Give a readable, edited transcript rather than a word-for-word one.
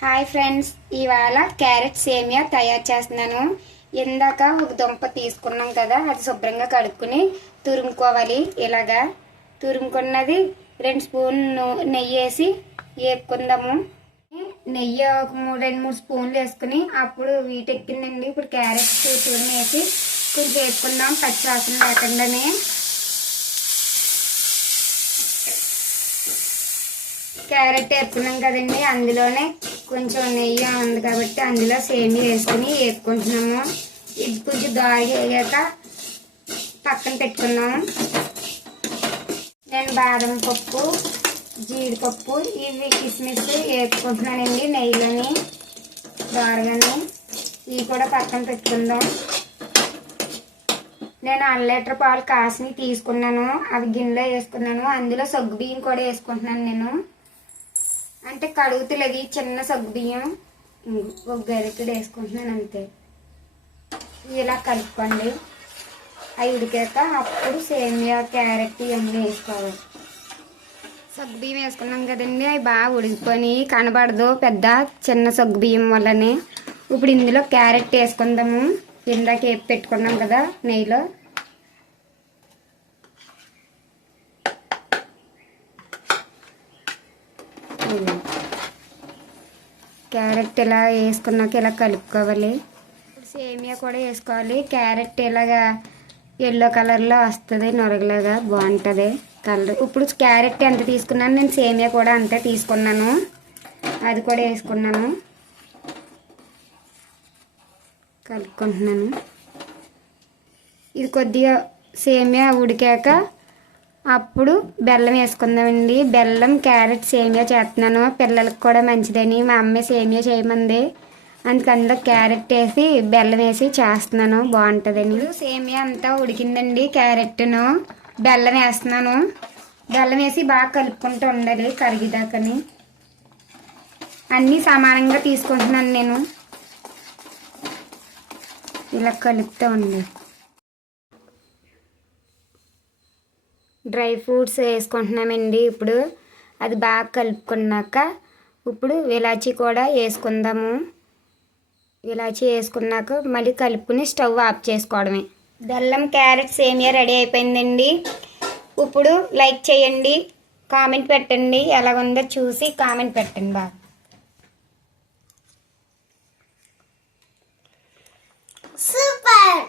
Hi friends, ఇవాళ carrot సేమియా తయారు చేస్తున్నాను. ఇందాక ఒక దుంప తీసుకున్నాం కదా, అది శుభ్రంగా కడుక్కుని తురుముకోవాలి. ఇలాగా తురుముకున్నది 2 స్పూన్లు నెయ్యి వేసి వేపుకుందాము. నెయ్యి ఒక 2-3 స్పూన్లు వేసుకుని అప్పుడు వీటెక్కిందండి. ఇప్పుడు క్యారెట్ తురుము వేసి కొంచెం వేపుకుందాం, పచ్చి వాసన లేకుండానే. క్యారెట్ వేపుకున్నాం కదండి, అందులోనే కొంచెం నెయ్యి ఉంది కాబట్టి అందులో సేమియా వేసుకుని వేపుకుంటున్నాము. ఇది కొంచెం దాగాక పక్కన పెట్టుకున్నాము. నేను బాదం పప్పు, జీడిపప్పు, ఇవి కిస్మిస్ వేపుకుంటున్నానండి నెయ్యిలోని దారగానే. ఇవి కూడా పక్కన పెట్టుకుందాం. నేను 1 లీటర్ పాలు కాసి తీసుకున్నాను, అవి గిన్నెలో వేసుకున్నాను. అందులో సగ్గు బియ్యం కూడా వేసుకుంటున్నాను. నేను అంటే కడుగుతులేదు, చిన్న సగ్గు బియ్యం ఒక గరిటెడు వేసుకుంటున్నాను అంతే. ఇలా కలుపుకోండి. అవి ఉడికాక అప్పుడు సేమియా, క్యారెట్ ఇవన్నీ వేసుకోవాలి. సగ్గు బియ్యం వేసుకున్నాం కదండి, అవి బాగా ఉడికిపోయి కనబడదు పెద్ద చిన్న సగ్గు బియ్యం వల్లనే. ఇప్పుడు ఇందులో క్యారెట్ వేసుకుందాము. ఇందాక వేపి పెట్టుకున్నాం కదా నెయ్యిలో. క్యారెట్ ఇలా వేసుకున్నాక ఇలా కలుపుకోవాలి. ఇప్పుడు సేమియా కూడా వేసుకోవాలి. క్యారెట్ ఇలాగా ఎల్లో కలర్లో వస్తుంది, నొరగలాగా బాగుంటుంది కలర్. ఇప్పుడు క్యారెట్ ఎంత తీసుకున్నాను, నేను సేమియా కూడా అంతే తీసుకున్నాను, అది కూడా వేసుకున్నాను. కలుపుకుంటున్నాను. ఇది కొద్దిగా సేమియా ఉడికాక అప్పుడు బెల్లం వేసుకుందామండి. బెల్లం క్యారెట్ సేమియా చేస్తున్నాను, పిల్లలకు కూడా మంచిదని మా అమ్మ సేమియా చేయమంది, అందుకందులో క్యారెట్ వేసి బెల్లం వేసి చేస్తున్నాను, బాగుంటుందని. సేమియా అంతా ఉడికిందండి, క్యారెట్ను బెల్లం వేస్తున్నాను. బెల్లం వేసి బాగా కలుపుకుంటూ ఉండాలి కరిగిదాకని. అన్నీ సమానంగా తీసుకుంటున్నాను నేను. ఇలా కలుపుతూ ఉండాలి. డ్రై ఫ్రూట్స్ వేసుకుంటున్నామండి. ఇప్పుడు అది బాగా కలుపుకున్నాక ఇప్పుడు ఇలాచీ కూడా వేసుకుందాము. ఇలాచీ వేసుకున్నాక మళ్ళీ కలుపుకుని స్టవ్ ఆఫ్ చేసుకోవడమే. బెల్లం క్యారెట్ సేమియా రెడీ అయిపోయిందండి. ఇప్పుడు లైక్ చేయండి, కామెంట్ పెట్టండి, ఎలా ఉందో చూసి కామెంట్ పెట్టండి బాగా. సూపర్.